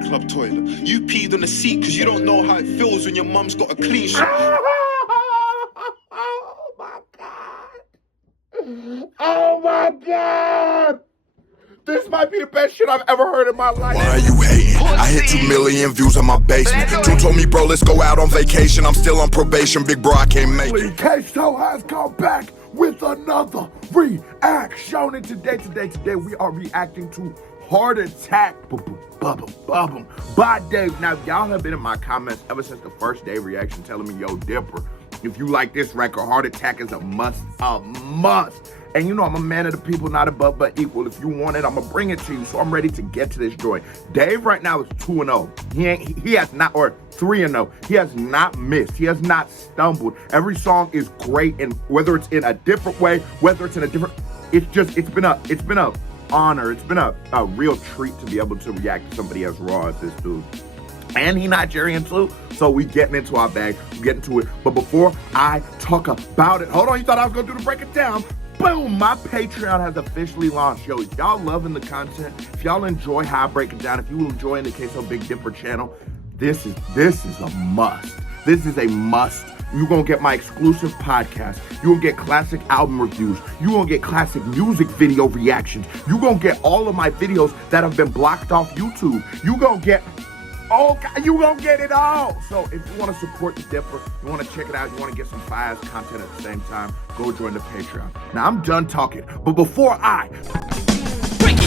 nightclub toilet. You peed on the seat because you don't know how it feels when your mum's got a clean sheet. Oh my God. Oh my God. This might be the best shit I've ever heard in my life. Why are you hating? I hit 2 million views on my basement. Two told me, bro, let's go out on vacation. I'm still on probation, big bro, I can't make it. K-Show has come back with another reaction. And today we are reacting to Heart Attack by Dave. Now, y'all have been in my comments ever since the first day reaction telling me, yo, Dipper, if you like this record, Heart Attack is a must. And you know I'm a man of the people, not above but equal. If you want it, I'm gonna bring it to you. So I'm ready to get to this joint. Dave right now is 2-0. He has not, or 3-0. He has not missed. He has not stumbled. Every song is great, and whether it's in a different way, whether it's in a different, it's been a honor. It's been a real treat to be able to react to somebody as raw as this dude. And he Nigerian too, so we getting into our bag, we getting to it. But before I talk about it, hold on, you thought I was gonna do the break it down? Boom, my Patreon has officially launched. Yo, if y'all loving the content, if y'all enjoy how I break it down, if you enjoy in the case of Big Dipper channel, this is a must. This is a must. You're gonna get my exclusive podcast. You're gonna get classic album reviews. You're gonna get classic music video reactions. You're gonna get all of my videos that have been blocked off YouTube. You're gonna get you gonna get it all. So if you want to support the Dipper, you want to check it out, you want to get some fire content at the same time, go join the Patreon. Now I'm done talking, but before I break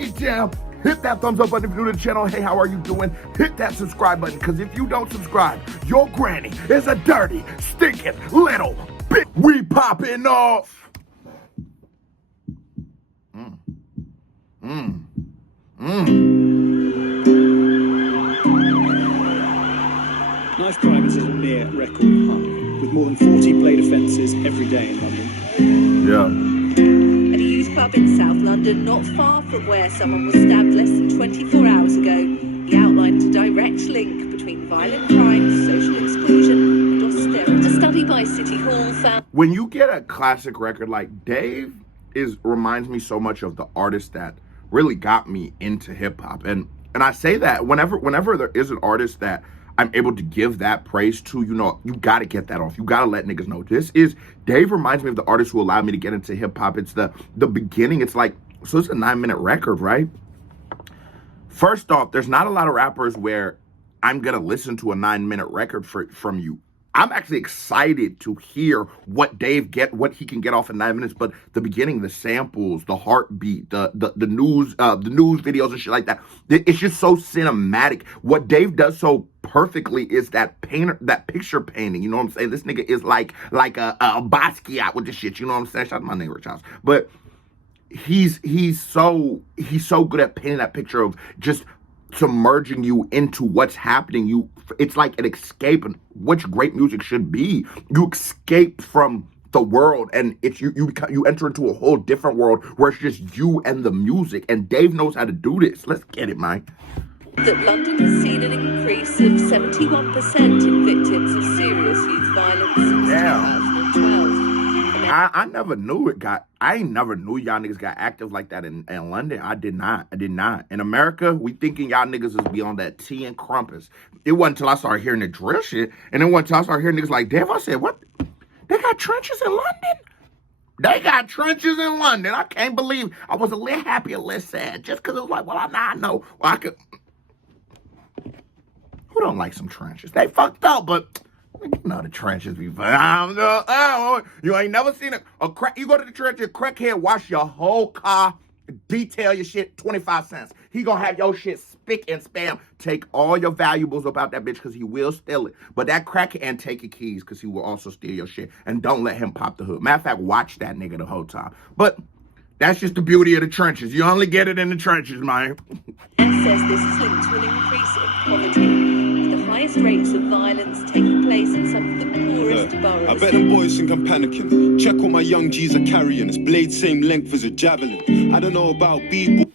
it down, hit that thumbs up button if you're new to the channel. Hey, how are you doing? Hit that subscribe button, because if you don't subscribe, your granny is a dirty, stinking little bitch. We popping off. Knife crime is at a near record high, with more than 40 blade offences every day in London. Yeah. At a youth club in South London, not far from where someone was stabbed less than 24 hours ago, he outlined a direct link between violent crime, social exclusion, and austerity. A study by City Hall found... When you get a classic record like Dave reminds me so much of the artist that really got me into hip-hop. And I say that whenever there is an artist that I'm able to give that praise to, you know, you got to get that off. You got to let niggas know. Dave reminds me of the artist who allowed me to get into hip-hop. It's the beginning. It's like, so it's a 9-minute record, right? First off, there's not a lot of rappers where I'm going to listen to a 9-minute record from you. I'm actually excited to hear what what he can get off in 9 minutes. But the beginning, the samples, the heartbeat, the news videos and shit like that. It's just so cinematic. What Dave does so perfectly is that picture painting. You know what I'm saying? This nigga is like a Basquiat with this shit. You know what I'm saying? Shout out to my nigga Rich House. But he's so good at painting that picture of just submerging you into what's happening. It's like an escape, and which great music should be. You escape from the world, and you enter into a whole different world where it's just you and the music. And Dave knows how to do this. Let's get it, man. That London has seen an increase of 71% in victims of serious youth violence since 2012. I never knew I never knew y'all niggas got active like that in London. I did not. In America, we thinking y'all niggas is beyond that tea and crumpets. It wasn't until I started hearing the drill shit, and then once I started hearing niggas like Dave, I said, what? They got trenches in London? They got trenches in London. I can't believe. I was a little happy, a little sad, just because it was like, well, I know. Well, I could. Who don't like some trenches? They fucked up, but you know the trenches be fun. You ain't never seen a crack. You go to the trenches, crackhead wash your whole car, detail your shit, 25 cents. He gonna have your shit spick and spam. Take all your valuables about that bitch, because he will steal it. But that crackhead, and take your keys, because he will also steal your shit. And don't let him pop the hood. Matter of fact, watch that nigga the whole time. But that's just the beauty of the trenches. You only get it in the trenches, man. And says this is linked to an increase in poverty, with the highest rates of violence taking place in some of the poorest boroughs. I bet them boys think I'm panicking. Check what my young G's are carrying. It's blade same length as a javelin. I don't know about B-boy.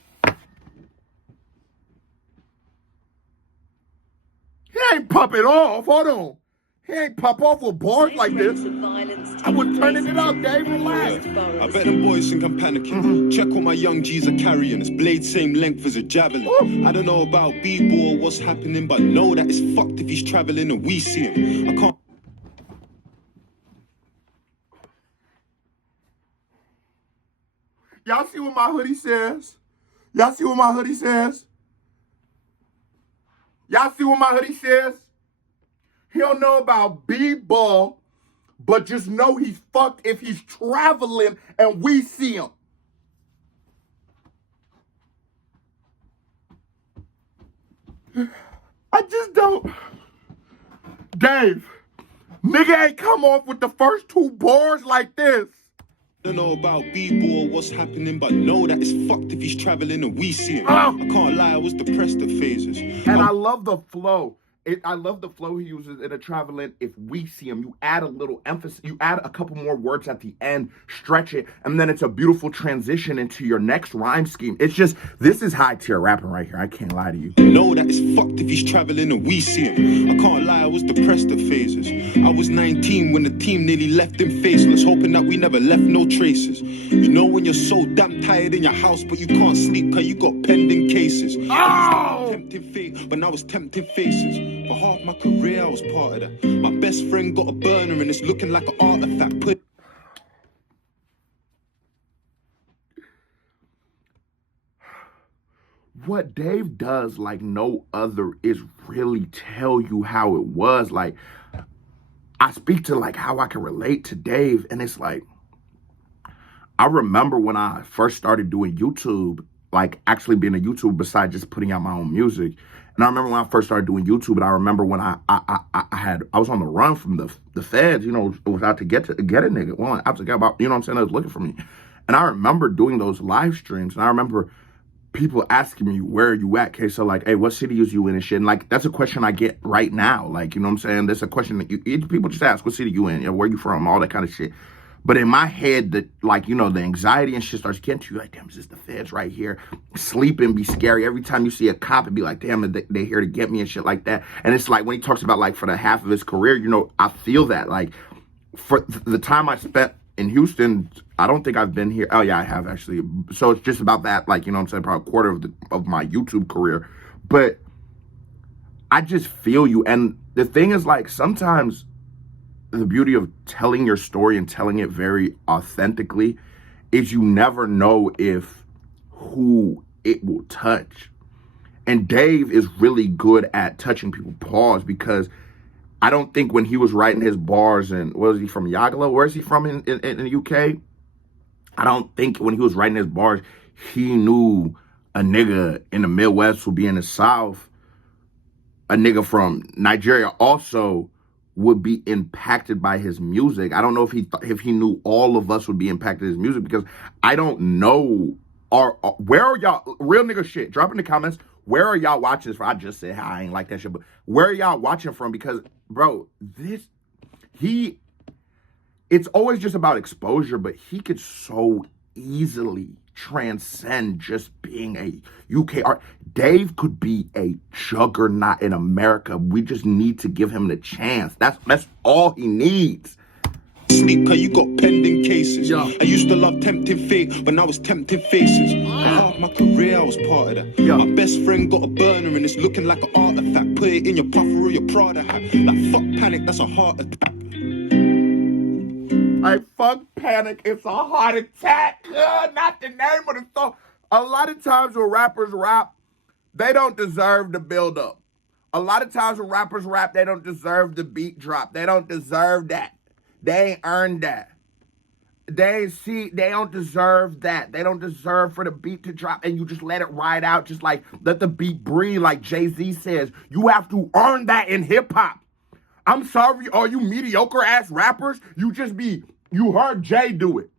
He ain't popping off. Hold on. He ain't pop off with bars like this. I wouldn't turn it up, Dave. Relax. I bet them boys think I'm panicking. Check what my young G's are carrying. It's blade same length as a javelin. I don't know about B-ball or what's happening, but know that it's fucked if he's traveling and we see him. I can't. Y'all see what my hoodie says? Y'all see what my hoodie says? Y'all see what my hoodie says? He don't know about B-ball, but just know he's fucked if he's traveling and we see him. I just don't. Dave, nigga ain't come off with the first 2 bars like this. I don't know about B-ball or what's happening, but know that it's fucked if he's traveling and we see him. I can't lie, I was depressed at phases. And I love the flow. I love the flow he uses in a traveling. If we see him, you add a little emphasis, you add a couple more words at the end, stretch it, and then it's a beautiful transition into your next rhyme scheme. It's just, this is high tier rapping right here. I can't lie to you. Know that it's fucked if he's traveling and we see him. I can't lie, I was depressed at phases. I was 19 when the team nearly left him faceless, hoping that we never left no traces. You know when you're so damn tired in your house, but you can't sleep cause you got pending cases. Oh! Tempting fate, but now it's tempting faces. For half my career, I was part of that. My best friend got a burner and it's looking like an artifact. What Dave does like no other is really tell you how it was. Like, I speak to like how I can relate to Dave, and it's like, I remember when I first started doing YouTube, like actually being a YouTuber besides just putting out my own music. And I remember when I first started doing YouTube, and I remember when I was on the run from the feds, you know, was out to get a nigga. Well, I forgot about, you know what I'm saying, they was looking for me. And I remember doing those live streams, and I remember people asking me, where are you at? Okay, so like, hey, what city is you in and shit? And like, that's a question I get right now. Like, you know what I'm saying? That's a question that people just ask, what city you in? You know, where you from? All that kind of shit. But in my head, that, like, you know, the anxiety and shit starts getting to you. Like, damn, is this the feds right here? Sleeping be scary. Every time you see a cop, it'd be like, damn, they here to get me and shit like that. And it's like, when he talks about, like, for the half of his career, you know, I feel that. Like, for the time I spent in Houston, I don't think I've been here. Oh, yeah, I have, actually. So it's just about that, like, you know what I'm saying, probably a quarter of my YouTube career. But I just feel you. And the thing is, like, sometimes the beauty of telling your story and telling it very authentically is you never know who it will touch. And Dave is really good at touching people's pause, because I don't think when he was writing his bars, and was he from Yagala? Where is he from in the UK? I don't think when he was writing his bars, he knew a nigga in the Midwest would be in the South. A nigga from Nigeria also would be impacted by his music. I don't know if he knew all of us would be impacted by his music, because I don't know. Where are y'all, real nigga shit, drop in the comments, where are y'all watching this from? I just said, I ain't like that shit, but where are y'all watching from? Because, bro, it's always just about exposure, but he could so easily transcend just being a UK art. Dave could be a juggernaut in America. We just need to give him the chance. That's all he needs. Sleep cause you got pending cases. Yeah. I used to love tempting fate, but now it's tempting faces. For half my career, I was part of that. Yeah. My best friend got a burner and it's looking like an artifact. Put it in your puffer or your Prada hat. Like, fuck panic, that's a heart attack. Like, fuck panic, it's a heart attack. Not the name of the song. A lot of times when rappers rap, they don't deserve the build up. A lot of times when rappers rap, they don't deserve the beat drop. They don't deserve that. They ain't earned that. They don't deserve that. They don't deserve for the beat to drop and you just let it ride out. Just like, let the beat breathe, like Jay-Z says. You have to earn that in hip-hop. I'm sorry, all you mediocre-ass rappers, you heard Jay do it.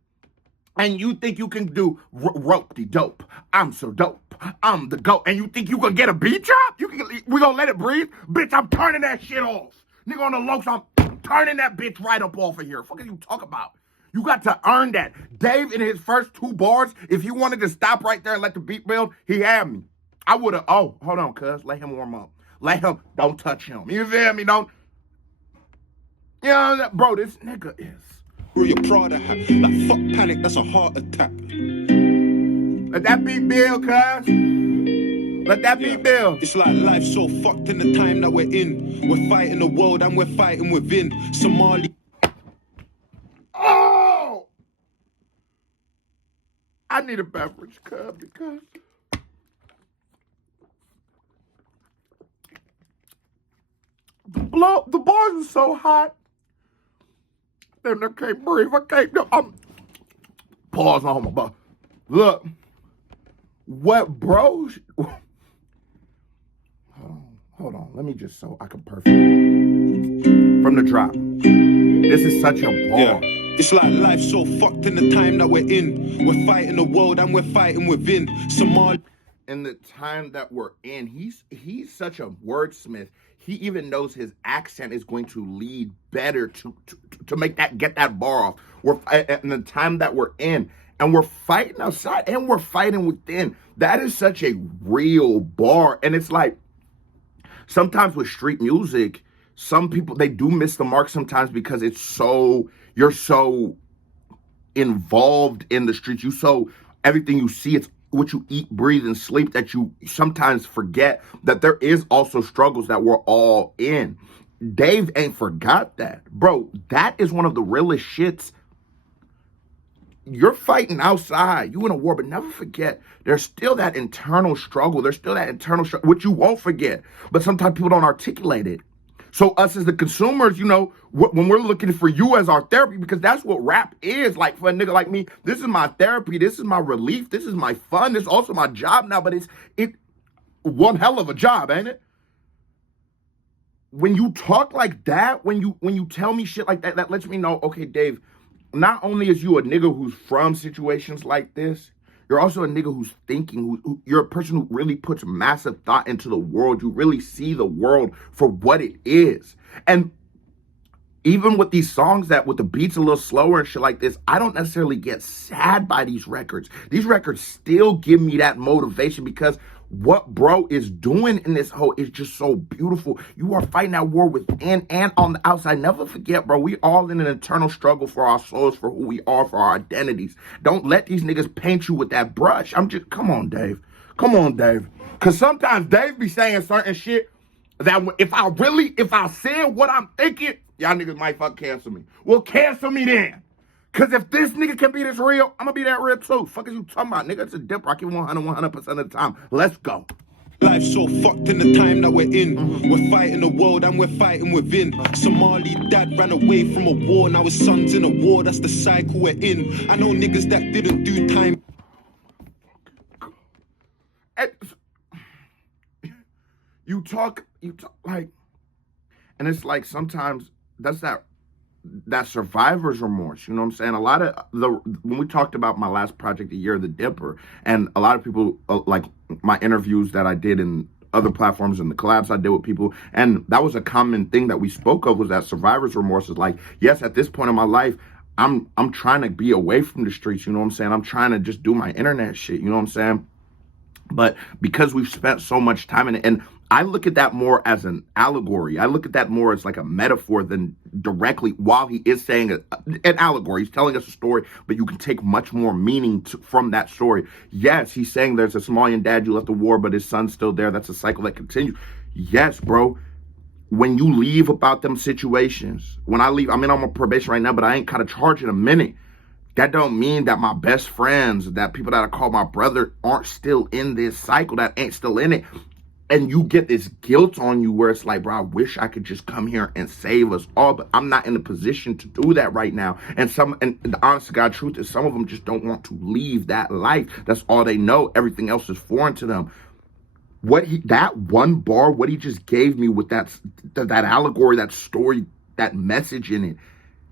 And you think you can do rope-de-dope. I'm so dope. I'm the GOAT. And you think you can get a beat drop? We gonna let it breathe? Bitch, I'm turning that shit off. Nigga on the lows, I'm turning that bitch right up off of here. What are you talking about? You got to earn that. Dave, in his first 2 bars, if he wanted to stop right there and let the beat build, he had me. I would have, hold on, cuz. Let him warm up. Let him, don't touch him. You feel me? You know, bro, this nigga is. Throw your Prada hat. Like fuck panic, that's a heart attack. Let that be Bill, cuz. Let that be Bill. It's like life's so fucked in the time that we're in. We're fighting the world and we're fighting within. Somali. Oh! I need a beverage, cuz, because the bars are so hot. Damn, I can't breathe. I can't. I'm pause on my butt. Look, what bro? Hold on. Let me just so I can perfect from the drop. This is such a bar. Yeah. It's like life's so fucked in the time that we're in. We're fighting the world and we're fighting within. Somali. In the time that we're in, he's such a wordsmith. He even knows his accent is going to lead better to make that get that bar off. We're in the time that we're in, and we're fighting outside and we're fighting within. That is such a real bar, and it's like sometimes with street music, some people they do miss the mark sometimes because it's so you're so involved in the streets. You so everything you see, it's what you eat, breathe, and sleep that you sometimes forget that there is also struggles that we're all in. Dave ain't forgot that. Bro, that is one of the realest shits. You're fighting outside. You in a war, but never forget, there's still that internal struggle. There's still that internal struggle, which you won't forget. But sometimes people don't articulate it. So us as the consumers, you know, when we're looking for you as our therapy, because that's what rap is. Like for a nigga like me, this is my therapy. This is my relief. This is my fun. This is also my job now, but it's one hell of a job, ain't it? When you talk like that, when you tell me shit like that, that lets me know, okay, Dave, not only is you a nigga who's from situations like this, you're also a nigga who's thinking, you're a person who really puts massive thought into the world. You really see the world for what it is. And even with these songs that with the beats a little slower and shit like this, I don't necessarily get sad by these records. These records still give me that motivation because what bro is doing in this whole is just so beautiful. You are fighting that war within and on the outside. Never forget, bro, we all in an eternal struggle for our souls, for who we are, for our identities. Don't let these niggas paint you with that brush. Come on, Dave. Come on, Dave. Because sometimes Dave be saying certain shit that if I said what I'm thinking, y'all niggas might fuck cancel me. Well, cancel me then. Because if this nigga can be this real, I'm going to be that real too. Fuck is you talking about, nigga? It's a dipper. I keep 100% of the time. Let's go. Life's so fucked in the time that we're in. We're fighting the world and we're fighting within. Somali dad ran away from a war. Now his son's in a war. That's the cycle we're in. I know niggas that didn't do time. You talk like, and it's like sometimes that's that survivor's remorse, you know what I'm saying? A lot of when we talked about my last project, The Year of the Dipper, and a lot of people like my interviews that I did in other platforms and the collabs I did with people, and that was a common thing that we spoke of was that survivor's remorse is like, yes, at this point in my life, I'm trying to be away from the streets, you know what I'm saying? I'm trying to just do my internet shit, you know what I'm saying? But because we've spent so much time in it, and I look at that more as an allegory. I look at that more as like a metaphor than directly, while he is saying an allegory. He's telling us a story, but you can take much more meaning from that story. Yes, he's saying there's a Somalian dad, you left the war, but his son's still there. That's a cycle that continues. Yes, bro. When you leave about them situations, when I leave, I mean, I'm on probation right now, but I ain't caught a charge in a minute. That don't mean that my best friends, that people that I call my brother aren't still in this cycle, that ain't still in it. And you get this guilt on you where it's like, bro, I wish I could just come here and save us all, but I'm not in a position to do that right now. And the honest to God truth is some of them just don't want to leave that life. That's all they know. Everything else is foreign to them. That one bar, what he just gave me with that allegory, that story, that message in it,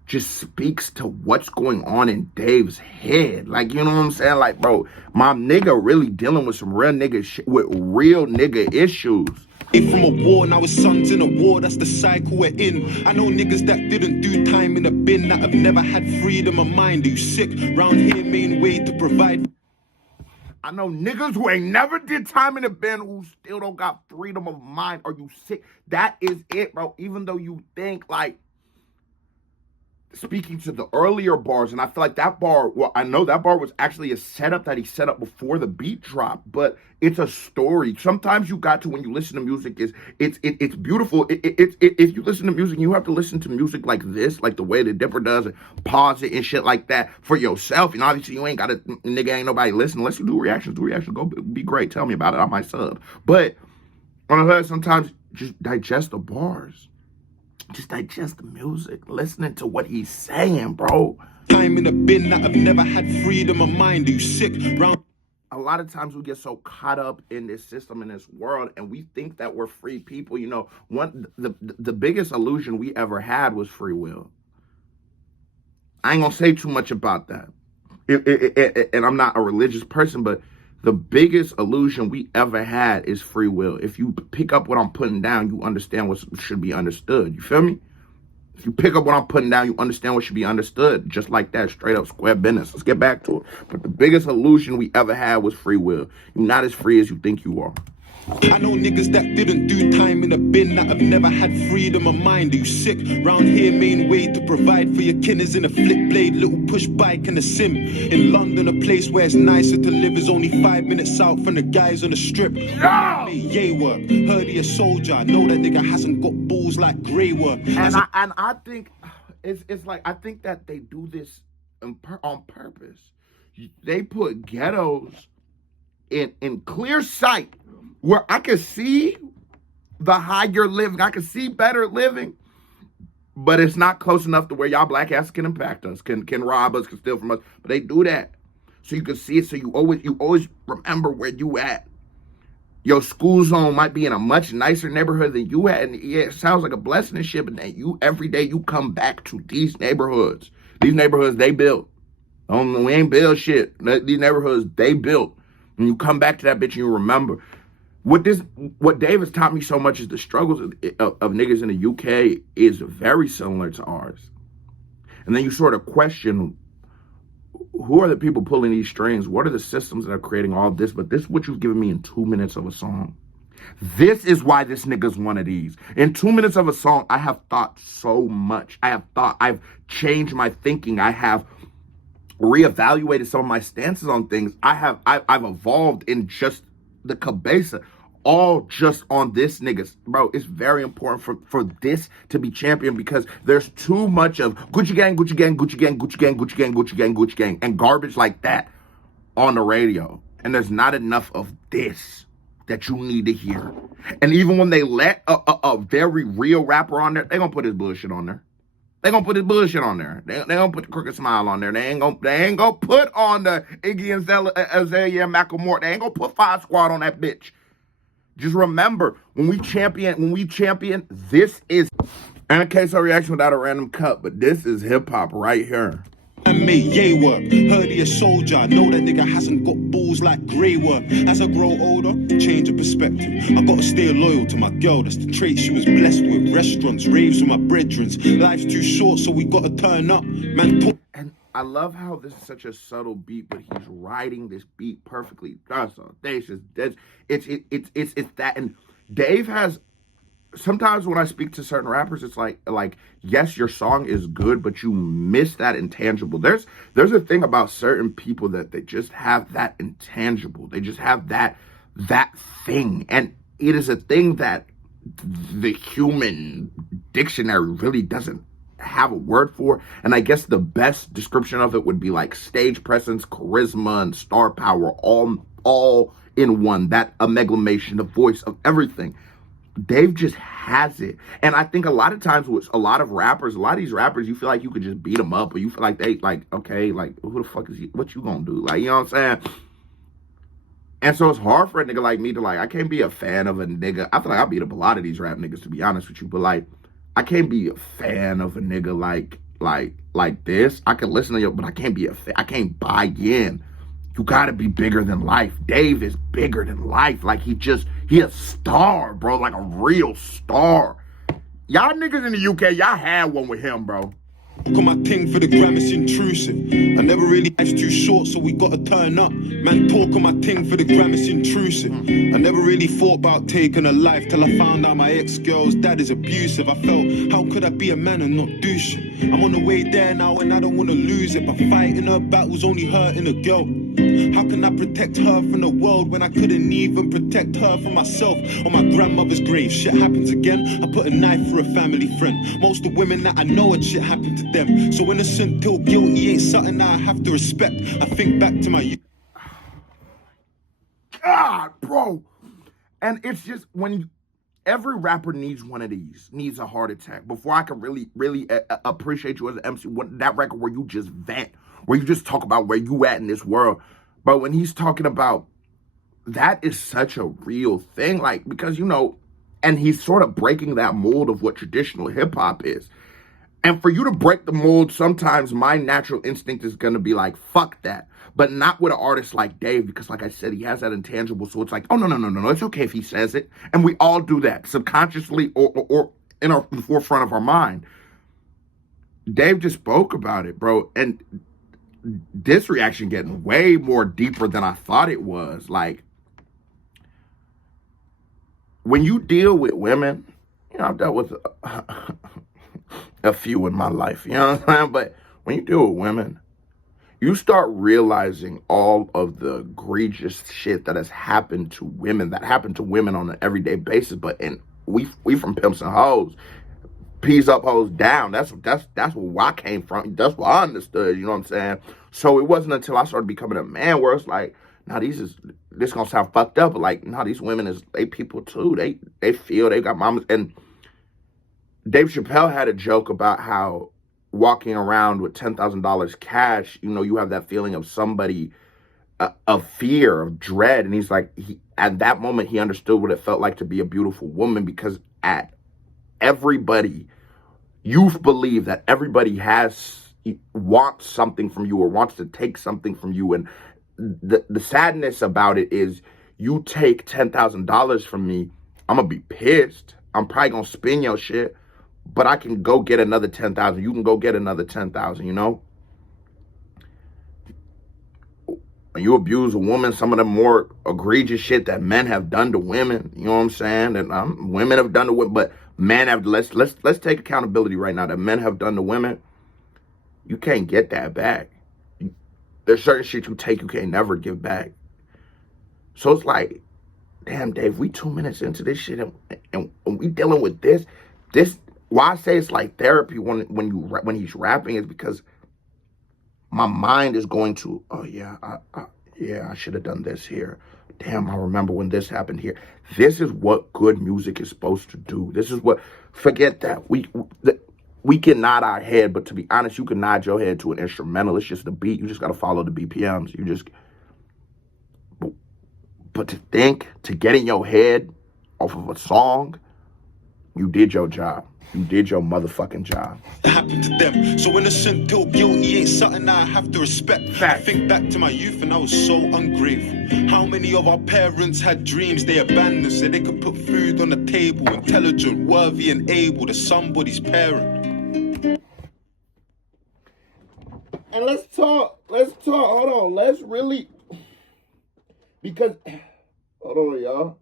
just speaks to what's going on in Dave's head. Like, you know what I'm saying? Like, bro, my nigga really dealing with some real nigga shit, with real nigga issues. From a war, now his son's in a war. That's the cycle we're in. I know niggas that didn't do time in a bin, that have never had freedom of mind. Are you sick? Round here, main way to provide. I know niggas who ain't never did time in a bin who still don't got freedom of mind. Are you sick? That is it, bro. Even though you think like, speaking to the earlier bars, and I feel like that bar, well, I know that bar was actually a setup that he set up before the beat drop, but it's a story. Sometimes you got to, when you listen to music, it's beautiful. If you listen to music, you have to listen to music like this, like the way the Dipper does it, pause it and shit like that for yourself. And obviously you ain't got to, nigga, ain't nobody listening. Unless you do reactions, go be great. Tell me about it. I might sub. But on the other, sometimes just digest the bars. Just digest the music, listening to what he's saying, bro. Time in the bin that I've never had freedom of mind. You sick round. A lot of times we get so caught up in this system, in this world, and we think that we're free people. You know, the biggest illusion we ever had was free will. I ain't gonna say too much about that. And I'm not a religious person, but the biggest illusion we ever had is free will. If you pick up what I'm putting down, you understand what should be understood. You feel me? If you pick up what I'm putting down, you understand what should be understood. Just like that, straight up square business. Let's get back to it. But the biggest illusion we ever had was free will. You're not as free as you think you are. I know niggas that didn't do time in a bin that have never had freedom of mind. You sick round here, main way to provide for your kin is in a flip blade, little push bike and a sim. In London, a place where it's nicer to live is only 5 minutes out from the guys on the strip. Yay work, heard he a soldier. I know that nigga hasn't got balls like grey work. And I think it's like, I think that they do this on purpose. They put ghettos in clear sight, where I can see the higher living, I can see better living, but it's not close enough to where y'all black asses can impact us, can rob us, can steal from us. But they do that, so you can see it. So you always remember where you at. Your school zone might be in a much nicer neighborhood than you at, and yeah, it sounds like a blessing and shit. But then every day you come back to these neighborhoods. These neighborhoods they built. We ain't build shit. These neighborhoods they built. And you come back to that bitch and you remember. What Dave has taught me so much is the struggles of niggas in the UK is very similar to ours. And then you sort of question, who are the people pulling these strings? What are the systems that are creating all this? But this is what you've given me in 2 minutes of a song. This is why this nigga's one of these. In 2 minutes of a song, I have thought so much. I've changed my thinking. I have reevaluated some of my stances on things. I've evolved in just the cabeza, all just on this niggas. Bro, it's very important for this to be championed, because there's too much of Gucci gang, Gucci gang, Gucci gang, Gucci gang, Gucci gang, Gucci gang, Gucci gang, and garbage like that on the radio. And there's not enough of this that you need to hear. And even when they let a very real rapper on there, they gonna put his bullshit on there. They gonna put his bullshit on there. They gonna put the crooked smile on there. They ain't gonna put on the Iggy Azalea and Macklemore. They ain't gonna put Five Squad on that bitch. Just remember, when we champion, this is, and in case of reaction without a random cut, but this is hip hop right here. I made yay work, heard he a soldier. I know that nigga hasn't got balls like grey work. As I grow older, change of perspective. I gotta stay loyal to my girl, that's the trait she was blessed with. Restaurants, raves with my brethrens. Life's too short, so we gotta turn up. Man, and I love how this is such a subtle beat, but he's riding this beat perfectly. That's audacious. It's that. And Dave has, sometimes when I speak to certain rappers, it's like, yes, your song is good, but you miss that intangible. There's a thing about certain people that they just have that intangible. They just have that thing. And it is a thing that the human dictionary really doesn't have a word for. And I guess the best description of it would be like stage presence, charisma, and star power, all in one. That amalgamation, the voice of everything. Dave just has it. And I think a lot of times with a lot of these rappers, you feel like you could just beat them up, or you feel like they okay, like, who the fuck is he? What you gonna do? Like, you know what I'm saying? And so it's hard for a nigga like me to, like, I can't be a fan of a nigga. I feel like I beat up a lot of these rap niggas, to be honest with you, but like, I can't be a fan of a nigga like this. I can listen to you, but I can't be I can't buy in. You gotta be bigger than life. Dave is bigger than life. Like, he a star, bro. Like a real star. Y'all niggas in the UK, y'all had one with him, bro. On my ting for the gram, it's intrusive. I never really, life's too short, so we gotta turn up. Man, talk on my ting for the gram, it's intrusive. I never really thought about taking a life till I found out my ex-girl's dad is abusive. I felt, how could I be a man and not do shit? I'm on the way there now and I don't wanna lose it, but fighting her battles only hurting a girl. How can I protect her from the world when I couldn't even protect her from myself? On my grandmother's grave, shit happens again. I put a knife for a family friend. Most of the women that I know had shit happen to them. So innocent till guilty ain't something that I have to respect. I think back to my youth. God, bro. And it's just every rapper needs one of these, needs a heart attack before I can really appreciate you as an MC. That record where you just vent, where you just talk about where you at in this world. But when he's talking about, that is such a real thing, like, because, you know, and he's sort of breaking that mold of what traditional hip hop is. And for you to break the mold, sometimes my natural instinct is going to be like, fuck that. But not with an artist like Dave, because like I said, he has that intangible. So it's like, oh, no. It's okay if he says it. And we all do that subconsciously or in the forefront of our mind. Dave just spoke about it, bro. And this reaction getting way more deeper than I thought it was. Like, when you deal with women, you know, I've dealt with a few in my life, you know what I'm saying? But when you deal with women, you start realizing all of the egregious shit that has happened to women, that happen to women on an everyday basis. But we from pimps and hoes, peas up, hoes down. That's where I came from. That's what I understood. You know what I'm saying? So it wasn't until I started becoming a man where it's like, now this gonna sound fucked up, but like, no, these women they people too. They feel they got mamas. And Dave Chappelle had a joke about how walking around with $10,000 cash, you know, you have that feeling of somebody, of fear, of dread. And he's like, at that moment, he understood what it felt like to be a beautiful woman, because you believe that everybody wants something from you or wants to take something from you. And the sadness about it is, you take $10,000 from me, I'm going to be pissed. I'm probably going to spin your shit. But I can go get another 10,000. You can go get another 10,000, you know? When you abuse a woman, some of the more egregious shit that men have done to women, you know what I'm saying? That women have done to women, but men have, let's take accountability right now, that men have done to women. You can't get that back. There's certain shit you take, you can't never give back. So it's like, damn, Dave, we 2 minutes into this shit and we dealing with this. Why I say it's like therapy when he's rapping is because my mind is going to, oh yeah, I should have done this here. Damn, I remember when this happened here. This is what good music is supposed to do. This is what, forget that. We can nod our head, but to be honest, you can nod your head to an instrumental. It's just the beat. You just got to follow the BPMs. But to get in your head off of a song, you did your job. You did your motherfucking job. That happened to them. So innocent till guilty ain't something that I have to respect. I think back to my youth and I was so ungrateful. How many of our parents had dreams they abandoned so they could put food on the table, intelligent, worthy and able to somebody's parent. And let's talk, hold on, let's really, because, hold on, y'all.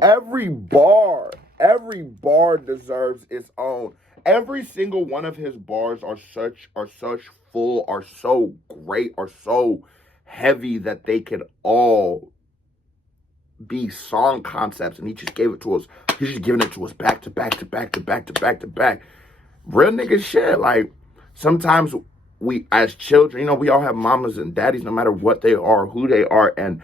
Every bar deserves its own. Every single one of his bars are such full, are so great, are so heavy that they could all be song concepts. And he just gave it to us. He's just giving it to us back to back to back to back to back to back. Real nigga shit. Like, sometimes we, as children, you know, we all have mamas and daddies, no matter what they are, who they are. And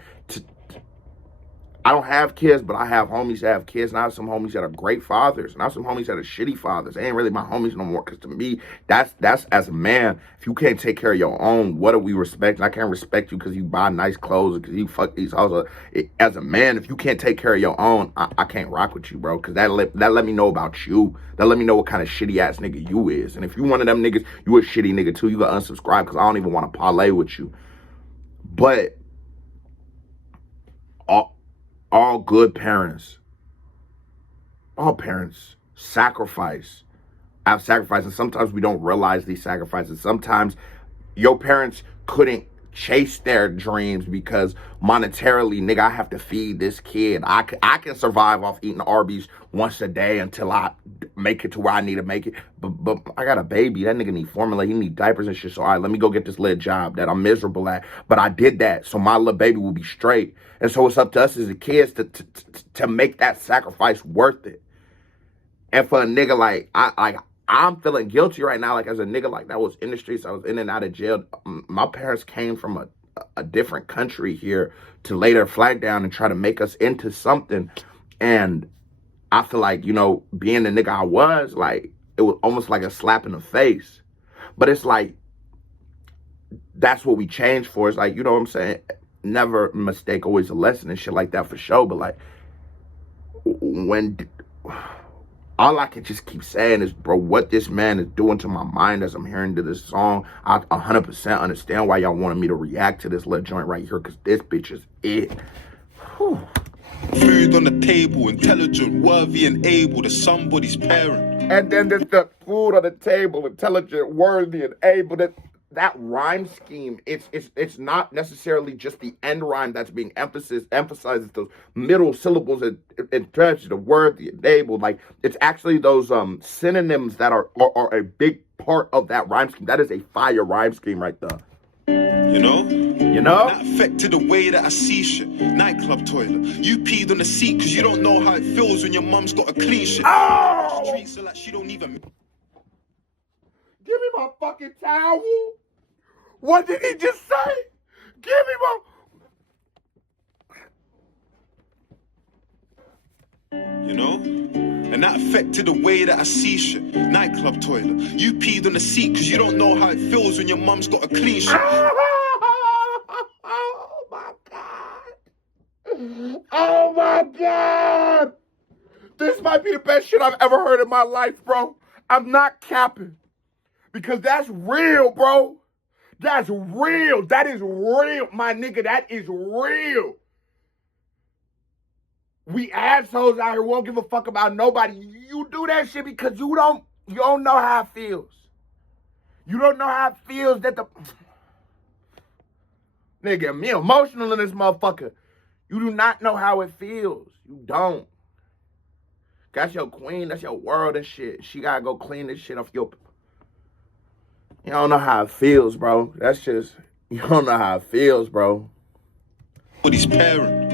I don't have kids, but I have homies that have kids, and I have some homies that are great fathers, and I have some homies that are shitty fathers. They ain't really my homies no more, because to me, that's as a man, if you can't take care of your own, what are we respecting? I can't respect you because you buy nice clothes, because you fuck these hoes. As a man, if you can't take care of your own, I can't rock with you, bro, because that let me know about you. That let me know what kind of shitty-ass nigga you is. And if you one of them niggas, you a shitty nigga too, you gotta unsubscribe, because I don't even want to parlay with you. But all good parents, all parents sacrifice have sacrificed, and sometimes we don't realize these sacrifices. Sometimes your parents couldn't chase their dreams because monetarily, nigga, I have to feed this kid. I can survive off eating Arby's once a day until I make it to where I need to make it. But I got a baby. That nigga need formula. He need diapers and shit. So, all right, let me go get this little job that I'm miserable at. But I did that, so my little baby will be straight. And so it's up to us as the kids to make that sacrifice worth it. And for a nigga like, I'm feeling guilty right now, like as a nigga like that was in the streets, I was in and out of jail. My parents came from a different country here to lay their flag down and try to make us into something. And I feel like, you know, being the nigga I was, like, it was almost like a slap in the face. But it's like, that's what we changed for. It's like, you know what I'm saying? Never mistake always a lesson and shit like that for sure. But like, when... all I can just keep saying is, bro, what this man is doing to my mind as I'm hearing to this song, I 100% understand why y'all wanted me to react to this little joint right here, because this bitch is it. Whew. Food on the table, intelligent, worthy and able to somebody's parent. And then there's the food on the table, intelligent, worthy and able. That rhyme scheme, it's not necessarily just the end rhyme that's being emphasizes those middle syllables and terms, the worthy and able. Like, it's actually those synonyms that are a big part of that rhyme scheme. That is a fire rhyme scheme right there. You know? You know? That affected the way that I see shit. Nightclub toilet. You peed on the seat because you don't know how it feels when your mum's got a clean shit. Oh! She treats her like she don't even... Give me my fucking towel. What did he just say? Give me my... You know? And that affected the way that I see shit. Nightclub toilet. You peed on the seat because you don't know how it feels when your mum's got a clean shit. Oh my God. Oh my God. This might be the best shit I've ever heard in my life, bro. I'm not capping. Because that's real, bro. That's real. That is real, my nigga. That is real. We assholes out here won't give a fuck about nobody. You do that shit because you don't know how it feels. You don't know how it feels that the... Nigga, me emotional in this motherfucker. You do not know how it feels. You don't. That's your queen. That's your world and shit. She gotta go clean this shit off your... You don't know how it feels, bro. That's just... You don't know how it feels, bro. But he's parent.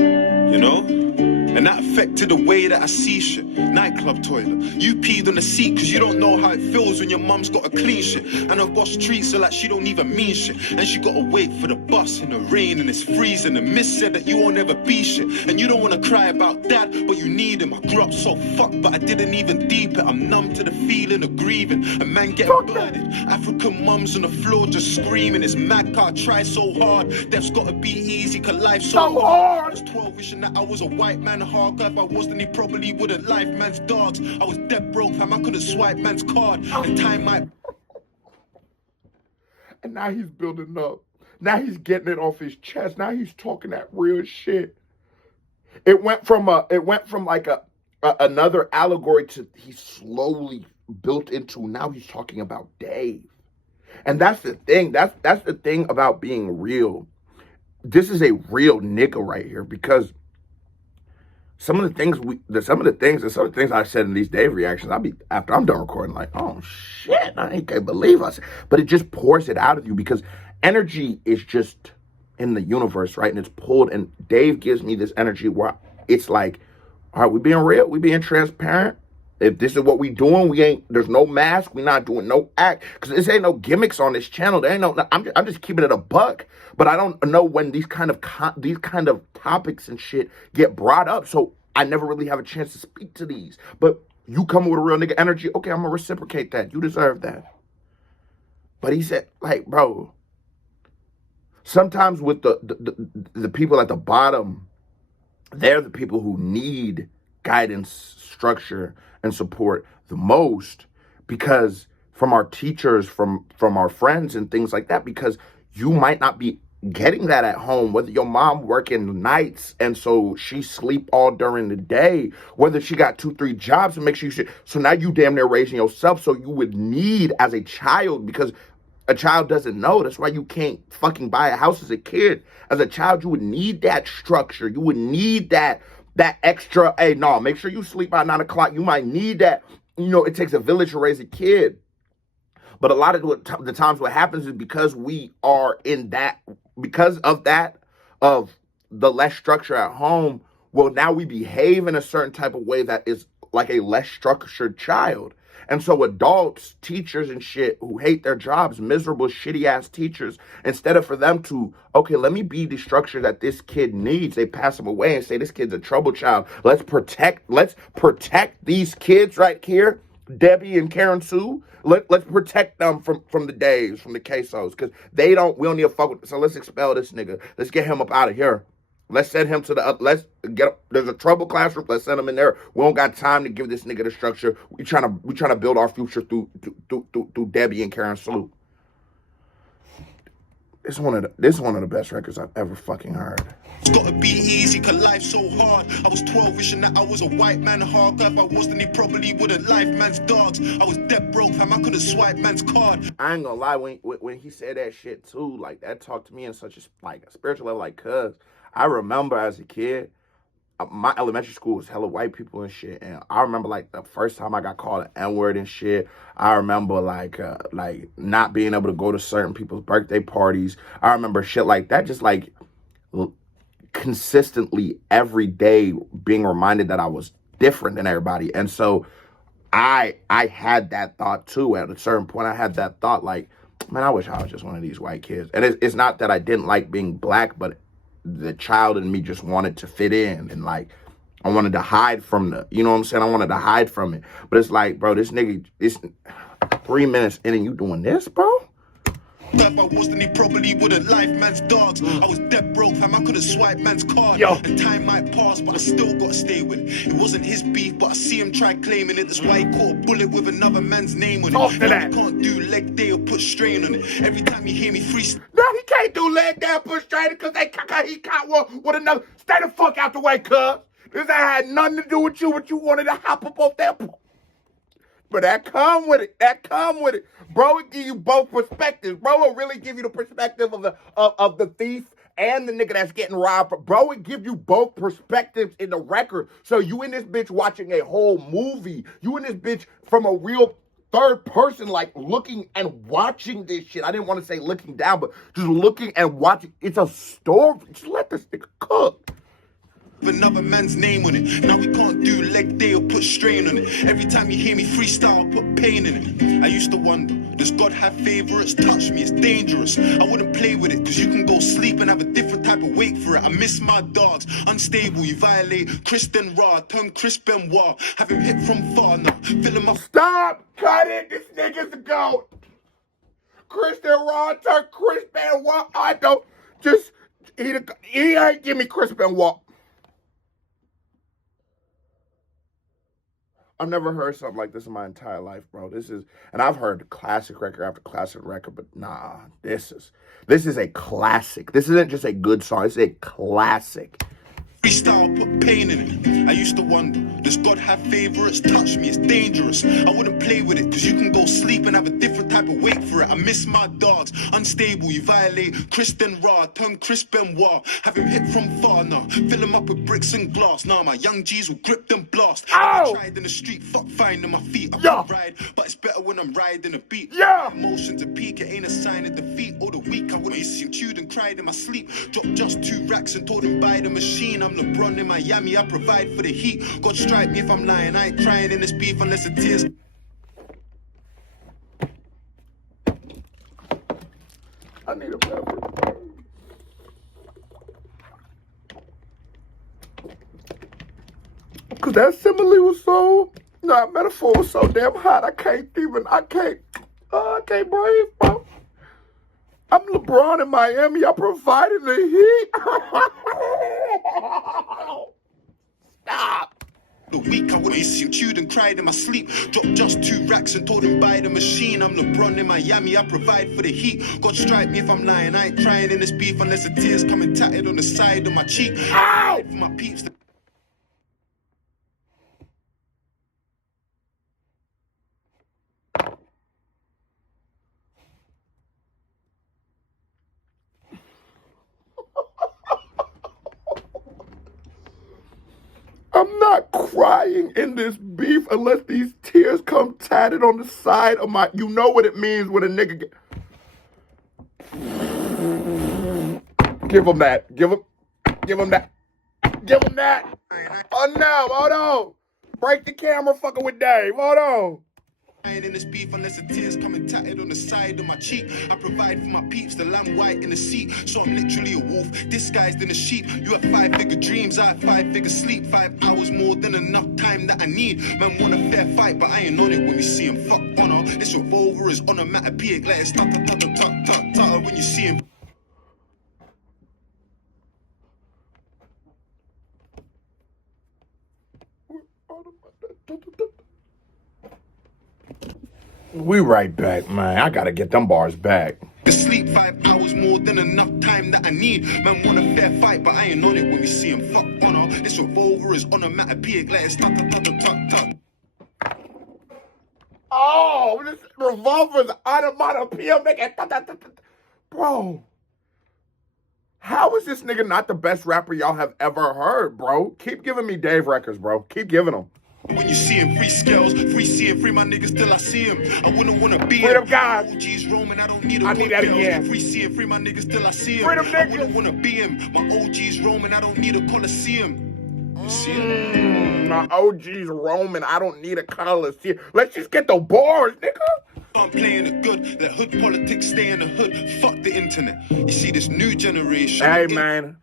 You know? And that affected the way that I see shit. Nightclub toilet. You peed on the seat because you don't know how it feels when your mum's got a clean shit. And her boss treats her like she don't even mean shit. And she gotta wait for the bus in the rain and it's freezing. And miss said that you won't ever be shit. And you don't wanna cry about that, but you need him. I grew up so fucked, but I didn't even deep it. I'm numb to the feeling of grieving. A man get blooded. African mums on the floor just screaming. It's mad car, try so hard. That's gotta be easy, cause life's so hard. I was 12 wishing that I was a white man. Hard guy, if I wasn't, he probably wouldn't life man's dogs. I was dead broke, fam. I couldn't swipe man's card. And time might... And now he's building up. Now he's getting it off his chest. Now he's talking that real shit. It went from like another allegory to he slowly built into, now he's talking about Dave. And that's the thing. That's the thing about being real. This is a real nigga right here, because some of the things I said in these Dave reactions, I'll be, after I'm done recording, like, oh shit, I can't believe us. But it just pours it out of you, because energy is just in the universe, right? And it's pulled, and Dave gives me this energy where it's like, all right, we being real, we being transparent. If this is what we doing, there's no mask, we not doing no act, because this ain't no gimmicks on this channel. There ain't no, I'm just keeping it a buck. But I don't know when these kind of topics and shit get brought up, so I never really have a chance to speak to these. But you come with a real nigga energy, okay, I'm gonna reciprocate that. You deserve that. But he said, like, bro, sometimes with the people at the bottom, they're the people who need guidance, structure, and support the most, because from our teachers, from our friends and things like that, because you might not be getting that at home, whether your mom working nights and so she sleep all during the day, whether she got 2-3 jobs to make sure you should. So now you damn near raising yourself. So you would need as a child, because a child doesn't know. That's why you can't fucking buy a house as a kid. As a child, you would need that structure. You would need that extra, hey, no, make sure you sleep by 9 o'clock. You might need that. You know, it takes a village to raise a kid. But a lot of the times what happens is because we are in that, because of that, of the less structure at home, well, now we behave in a certain type of way that is like a less structured child. And so adults, teachers and shit who hate their jobs, miserable, shitty ass teachers, instead of for them to, okay, let me be the structure that this kid needs, they pass them away and say, this kid's a trouble child. Let's protect these kids right here, Debbie and Karen Sue. Let's protect them from the Daves, from the quesos, because we don't need to fuck with, so let's expel this nigga. Let's get him up out of here. Let's send him to there's a trouble classroom. Let's send him in there. We don't got time to give this nigga the structure. We trying to build our future through Debbie and Karen Salute. This is one of the best records I've ever fucking heard. It's gotta be easy, cause life's so hard. I was 12 wishing that I was a white man hard. If I wasn't, he probably would've life man's dogs. I was dead broke, fam, I could've swiped man's card. I ain't gonna lie, when he said that shit too, like that talked to me in such a spiritual level, like, cuz I remember as a kid, my elementary school was hella white people and shit, and I remember like the first time I got called an N-word and shit. I remember like not being able to go to certain people's birthday parties. I remember shit like that, just like consistently every day being reminded that I was different than everybody. And so I had that thought too. At a certain point I had that thought like, man, I wish I was just one of these white kids. And it's not that I didn't like being black, but the child in me just wanted to fit in, and like I wanted to hide from you know what I'm saying? I wanted to hide from it. But it's like, bro, this nigga, it's 3 minutes in and you doing this, bro? If I wasn't, he probably would've life man's dogs. I was dead broke, fam, I could've swiped man's card. Yo. And time might pass, but I still gotta stay with it. It wasn't his beef, but I see him try claiming it. That's why he caught a bullet with another man's name on it. Talk to that. He can't do leg day or put strain on it. Every time you hear me freestyle. No, he can't do leg down, push straight, because he caught one with another. Stay the fuck out the way, cuz. This had nothing to do with you, but you wanted to hop up off that. But that come with it. Bro, will give you both perspectives. Bro will really give you the perspective of the thief and the nigga that's getting robbed. Bro will give you both perspectives in the record. So you in this bitch watching a whole movie. You in this bitch from a real third person, like looking and watching this shit. I didn't want to say looking down, but just looking and watching. It's a story. Just let this nigga cook. Another man's name on it. Now we can't do leg day or put strain on it. Every time you hear me freestyle, I put pain in it. I used to wonder, does God have favorites? Touch me, it's dangerous. I wouldn't play with it, cause you can go sleep and have a different type of wake for it. I miss my dogs, unstable, you violate Kristen Raw, turn Chris Benoit. Have him hit from far now, fill him up. Stop! Cut it! This nigga's a goat! Kristen Raw, turn Chris Benoit. I don't, just, he ain't give me Chris Benoit. I've never heard something like this in my entire life, bro. And I've heard classic record after classic record, but nah, this is a classic. This isn't just a good song, it's a classic. Freestyle, put pain in it. I used to wonder, does God have favorites? Touch me, it's dangerous. I wouldn't play with it, cause you can go sleep and have a different type of wake for it. I miss my dogs, unstable, you violate Kristen Raw, turn Chris Benoit. Have him hit from far now, fill him up with bricks and glass. Now my young G's will grip them blast. I tried in the street, fuck finding my feet. I can ride, but it's better when I'm riding a beat. Yeah. Emotions a peak, it ain't a sign of defeat. Or the weak, I would have chewed and cried in my sleep. Dropped just 2 racks and told him buy the machine. I'm LeBron in Miami, I provide for the heat. God strike me if I'm lying, I ain't crying in this beef unless it tears. I need a beverage. Cause that simile was that metaphor was so damn hot, I can't breathe, bro. I'm LeBron in Miami, I provided the heat. Stop. The week I wouldn't see chewed and cried in my sleep. Dropped just 2 racks and told him buy the machine. I'm LeBron in Miami, I provide for the heat. God strike me if I'm lying, I ain't crying in this beef unless the tears coming tatted on the side of my cheek. Ow! For my peeps. I'm not crying in this beef unless these tears come tatted on the side of my... You know what it means when a nigga get... Give him that. Give him that. Give him that. Oh, no. Hold on. Break the camera fucking with Dave. Hold on. In this beef unless the tears coming tatted on the side of my cheek. I provide for my peeps, the lamb white in the seat. So I'm literally a wolf, disguised in a sheep. You have 5-figure dreams, I have 5-figure sleep. 5 hours more than enough time that I need. Man want a fair fight, but I ain't on it when we see him. Fuck honor, this revolver is onomatopoeic. Let it stutter when you see him. We right back, man. I gotta get them bars back. To sleep 5 hours more than enough time that I need. Man want a fair fight, but I ain't on it when we see him. Fuck honor, this revolver is onomatopoeic. Let it stutter. Oh, this revolver's onomatopoeia making... Bro. How is this nigga not the best rapper y'all have ever heard, bro? Keep giving me Dave records, bro. Keep giving them. When you see him, free scales, free seeing, free my niggas till I see him. I wouldn't wanna be Freedom him. God. OG's roaming, I don't need a I need that again. Free seeing, free my niggas till I see him. Freedom I niggas. wouldn't wanna be him. My OG's roaming, I don't need a coliseum. You see him? My OG's roaming. I don't need a color. Let's just get the bars, nigga. I'm playing it good. Let hood politics stay in the hood. Fuck the internet. You see this new generation. Hey, man.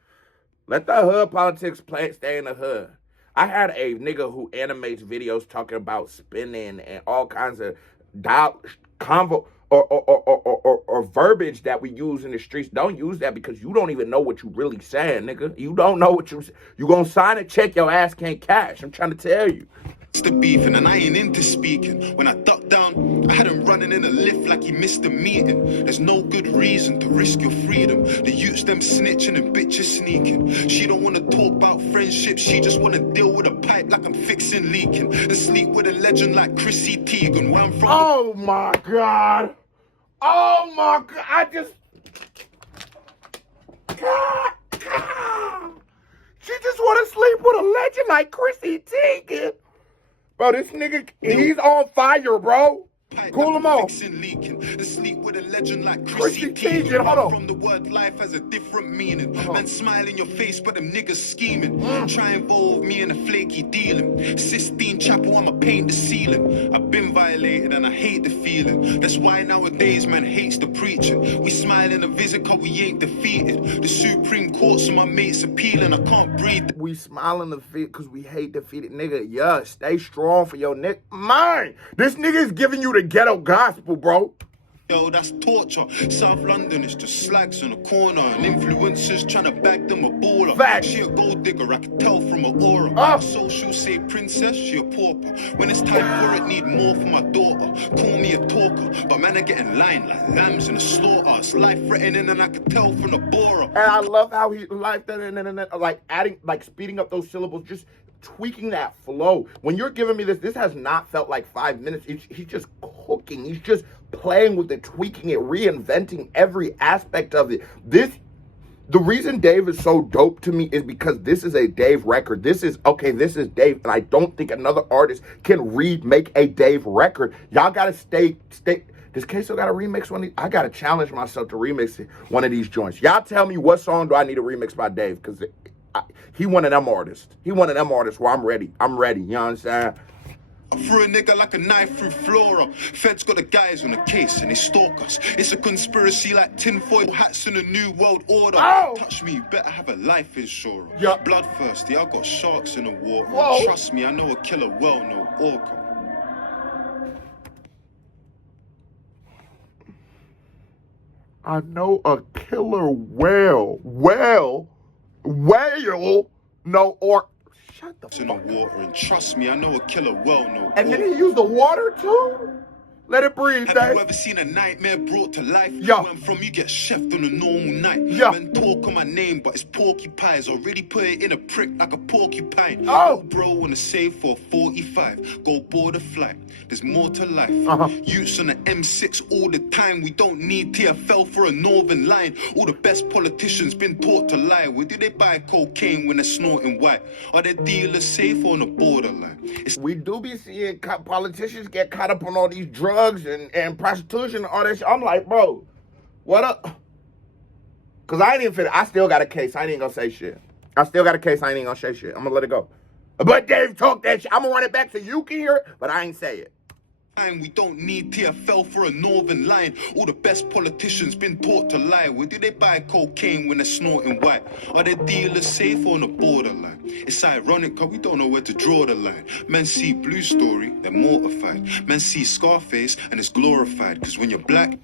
Let the hood politics stay in the hood. I had a nigga who animates videos talking about spinning and all kinds of convo or verbiage that we use in the streets. Don't use that because you don't even know what you really saying, nigga. You don't know what you gonna sign a check your ass can't cash. I'm trying to tell you. It's the beefing and I ain't into speaking. When I ducked down, I had him running in a lift like he missed a meeting. There's no good reason to risk your freedom. The youths them snitching and bitches sneaking. She don't wanna talk about friendship, she just wanna deal with a pipe like I'm fixing leaking. And sleep with a legend like Chrissy Teigen. Where I'm from. Oh my God. Oh my God. I just... God. She just wanna sleep with a legend like Chrissy Teigen. Bro, this nigga, he's on fire, bro. Cool him off. Sleep with a legend like Chrissy Teigen, hold on. From the word life has a different meaning. Man smile in your face, but them niggas scheming. Try involve me in a flaky dealing. Sistine Chapel, I'ma paint the ceiling. I've been violated and I hate the feeling. That's why nowadays man hates the preaching. We smile in a visit cause we ain't defeated. The Supreme Court, so my mates appealing. I can't breathe. We smile in the fit cause we hate defeated. Nigga, yeah, stay strong for your nigga. Mine. This nigga is giving you the ghetto gospel, bro. Yo, that's torture. South London is just slags in the corner and influencers trying to bag them a baller. Fact. She a gold digger, I can tell from her aura. Social say princess, she a pauper. When it's time for it, need more for my daughter. Call me a talker, but man, I get in line like lambs in a slaughter. It's life threatening and I can tell from the borer. And I love how he like that, like adding, like speeding up those syllables, just tweaking that flow. When you're giving me this has not felt like 5 minutes. He's just cooking. He's just playing with it, tweaking it, reinventing every aspect of it. The reason Dave is so dope to me is because this is a Dave record. This is Dave, and I don't think another artist can make a Dave record. Y'all gotta stay. Does Queso got to remix one of these? I got to challenge myself to remix one of these joints. Y'all tell me what song do I need to remix by Dave, because he one of them artists. He one of them artists where I'm ready. You know what I'm saying? I threw a nigga like a knife through flora. Feds got the guys on the case and they stalk us. It's a conspiracy like tinfoil hats in a new world order. Touch me, you better have a life insurer. Yep. Bloodthirsty, I got sharks in the water. Whoa. Trust me, I know a killer well, no orca. I know a killer whale, no or Shut the in the fuck up. water, and trust me, I know a killer well, no. And then he used the water too? Let it breathe, Have you Dave. ever seen a nightmare brought to life? Yeah. Where I'm from, you get chefed on a normal night. Yeah. Man talk on my name, but it's porcupines. Or really put it in a prick like a porcupine. Oh. Yo, bro, wanna save for 45. Go board a flight. There's more to life. Youths on the M6 all the time. We don't need TFL for a northern line. All the best politicians been taught to lie. Where do they buy cocaine when they're snorting white? Are their dealers safe on the borderline? It's We do be seeing politicians get caught up on all these drugs and prostitution and all that shit. I'm like, bro, what up? Because I ain't even fit. I still got a case. I ain't even gonna say shit. I still got a case. I ain't even gonna say shit. I'm gonna let it go. But Dave talk that shit. I'm gonna run it back so you can hear it, but I ain't say it. We don't need TFL for a northern line. All the best politicians been taught to lie. Where do they buy cocaine when they're snorting white? Are their dealers safe on the borderline? It's ironic cause we don't know where to draw the line. Men see Blue Story, they're mortified. Men see Scarface and it's glorified. Cause when you're black,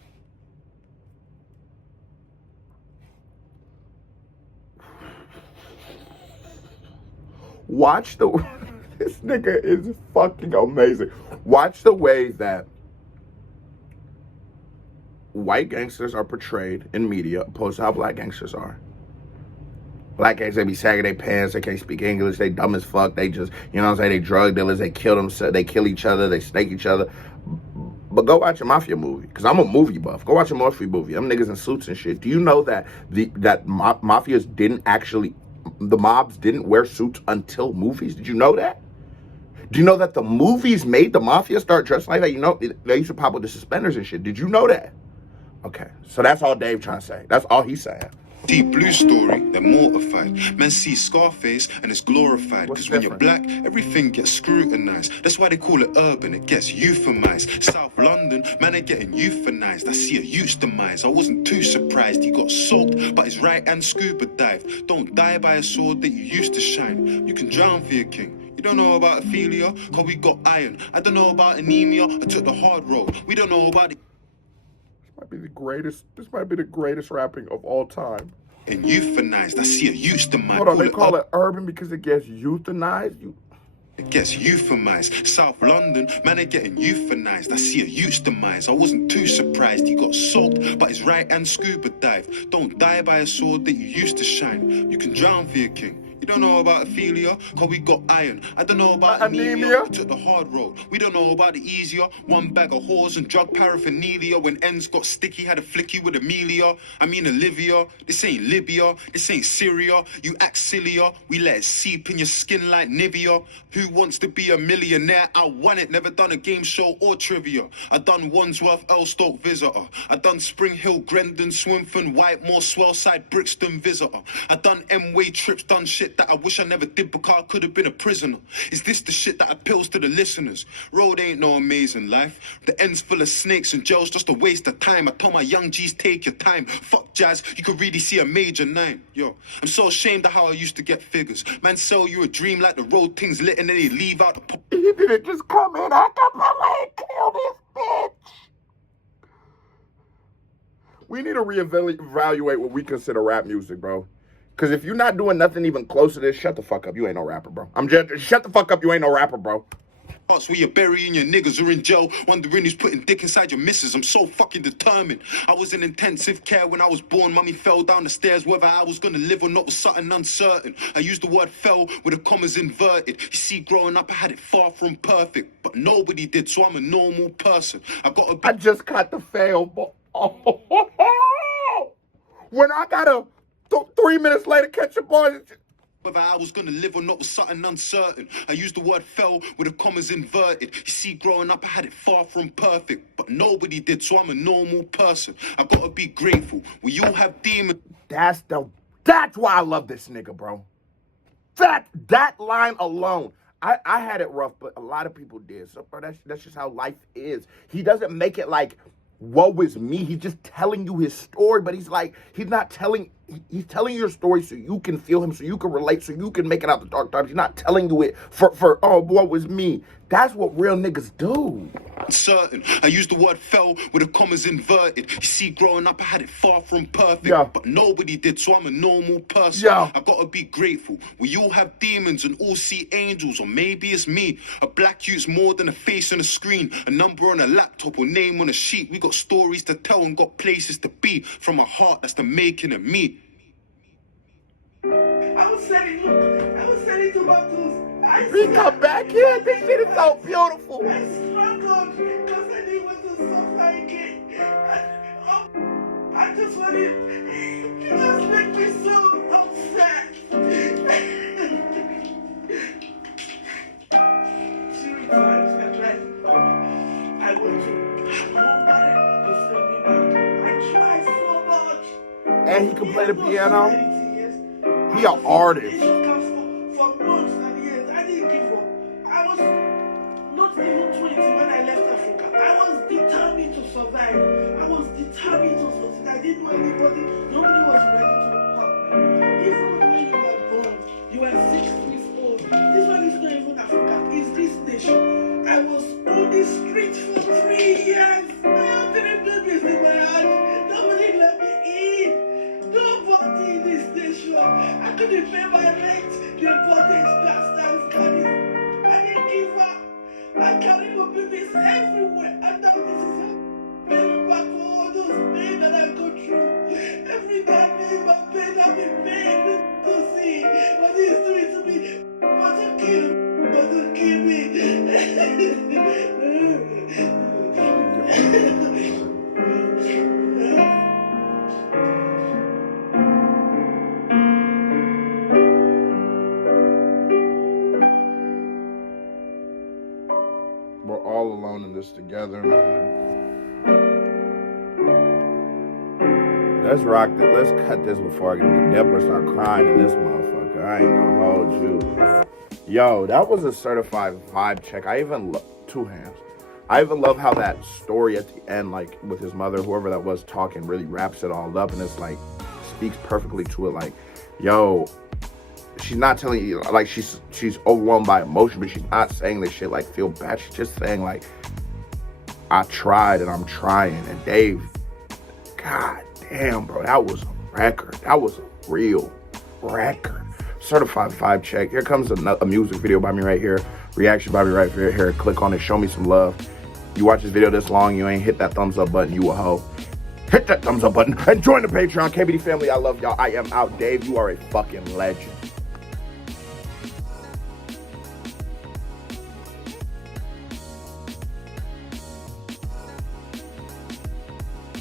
Watch the... This nigga is fucking amazing. Watch the way that white gangsters are portrayed in media opposed to how black gangsters are. Black gangsters, they be sagging their pants, they can't speak English, they dumb as fuck, they just, you know what I'm saying, they drug dealers, they kill them, they kill each other, they snake each other. But go watch a mafia movie, because I'm a movie buff. Go watch a mafia movie. Them niggas in suits and shit. Do you know that mafias didn't actually, the mobs didn't wear suits until movies? Did you know that? Do you know that the movies made the mafia start dressing like that? You know, they used to pop with the suspenders and shit. Did you know that? Okay, so that's all Dave trying to say. That's all he's saying. see Blue Story, they're mortified. Men see Scarface and it's glorified. What's Cause when you're different? black, everything gets scrutinized. That's why they call it urban, it gets euphemized. South London, man, they're getting euthanized. I see a youth's demise. I wasn't too surprised. He got soaked, but his right hand scuba dived. Don't die by a sword that you used to shine. You can drown for your king. You don't know about Ophelia, cause we got iron. I don't know about anemia, I took the hard road. We don't know about it. This might be the greatest rapping of all time. And euthanized, I see a youth's demise. Hold on, they call it urban because it gets euthanized? It gets euphemized. South London, man, they're getting euthanized. I see a youth's demise. I wasn't too surprised. He got soaked, but his right hand scuba dived. Don't die by a sword that you used to shine. You can drown for your king. You don't know about Ophelia, cause we got iron. I don't know about anemia. We took the hard road. We don't know about the easier. One bag of whores and drug paraphernalia. When ends got sticky, had a flicky with Amelia. I mean Olivia. This ain't Libya. This ain't Syria. You act sillier. We let it seep in your skin like Nivea. Who wants to be a millionaire? I won it. Never done a game show or trivia. I done Wandsworth, Elstoke Visitor. I done Spring Hill, Grendon, Swinfen, Whitemore, Swellside, Brixton Visitor. I done M-Way trips, done shit that I wish I never did because I could have been a prisoner. Is this the shit that appeals to the listeners? Road ain't no amazing life. The end's full of snakes and jails, just a waste of time. I tell my young G's, take your time. Fuck jazz, you could really see a major 9. Yo, I'm so ashamed of how I used to get figures. Man, sell you a dream like the road things lit and then they leave out the... He didn't just come in acapella and kill this bitch. We need to reevaluate what we consider rap music, bro. Because if you're not doing nothing even close to this, shut the fuck up. You ain't no rapper, bro. Shut the fuck up. You ain't no rapper, bro. Where you're burying your niggas or in jail, wondering who's putting dick inside your missus. I'm so fucking determined. I was in intensive care when I was born. Mummy fell down the stairs. Whether I was gonna live or not was something uncertain. I used the word fell with the commas inverted. You see, growing up I had it far from perfect, but nobody did, so I'm a normal person. I just caught the fail, but when I gotta 3 minutes later catch a ball. Whether I was gonna live or not was something uncertain. I used the word fell with the commas inverted. You see, growing up I had it far from perfect, but nobody did, so I'm a normal person. I gotta be grateful. We all have demons. That's why I love this nigga, bro. That line alone. I had it rough, but a lot of people did. So, bro, that's just how life is. He doesn't make it like, woe is me. He's just telling you his story, but he's not telling he's telling your story so you can feel him, so you can relate, so you can make it out the dark times. He's not telling you it for oh, what was me. That's what real niggas do. Certain. I use the word fell with the commas inverted. You see, growing up, I had it far from perfect. Yeah. But nobody did, so I'm a normal person. Yeah. I gotta be grateful. We all have demons and all see angels, or maybe it's me. A black youth's more than a face on a screen, a number on a laptop or name on a sheet. We got stories to tell and got places to be. From a heart, that's the making of me. I was selling tomatoes. We come back here. This shit is so beautiful. I struggled because I didn't want to suffer again. I just wanted, you just make me so upset. She returns and like, I want to send me back. I tried so much. And he can play the piano. He an artist. For months and years, I didn't give up. I was not even 20 when I left Africa. I was determined to survive. I was determined to succeed. I didn't know anybody. Nobody was ready to help me. Even when you were born, you were 6 weeks old. This one is not even Africa. It's this nation. I was on the street for 3 years. I didn't do this in my heart. Nobody let me in. Nobody in this nation. I couldn't pay my rent. The important bastards carried. I didn't give up. I carried my babies everywhere. And now this is paying back for all those pain that I go through. Every day I need my pain. I've been paying to see what he's doing to me. But to kill me. We're all alone in this together, man. Let's rock this. Let's cut this before I get the Depper start crying in this motherfucker. I ain't gonna hold you. Yo, that was a certified vibe check. I even two hands. I even love how that story at the end, like with his mother, whoever that was talking, really wraps it all up, and it's like speaks perfectly to it. Like, yo, she's not telling you like she's overwhelmed by emotion, but she's not saying this shit like feel bad. She's just saying like, I tried and I'm trying. And Dave, god damn, bro, that was a record. That was a real record. Certified vibe check. Here comes a music video by me right here. Reaction by me right here. Click on it. Show me some love. You watch this video this long, you ain't hit that thumbs up button, you a hoe. Hit that thumbs up button and join the Patreon. KBD family, I love y'all. I am out. Dave, you are a fucking legend.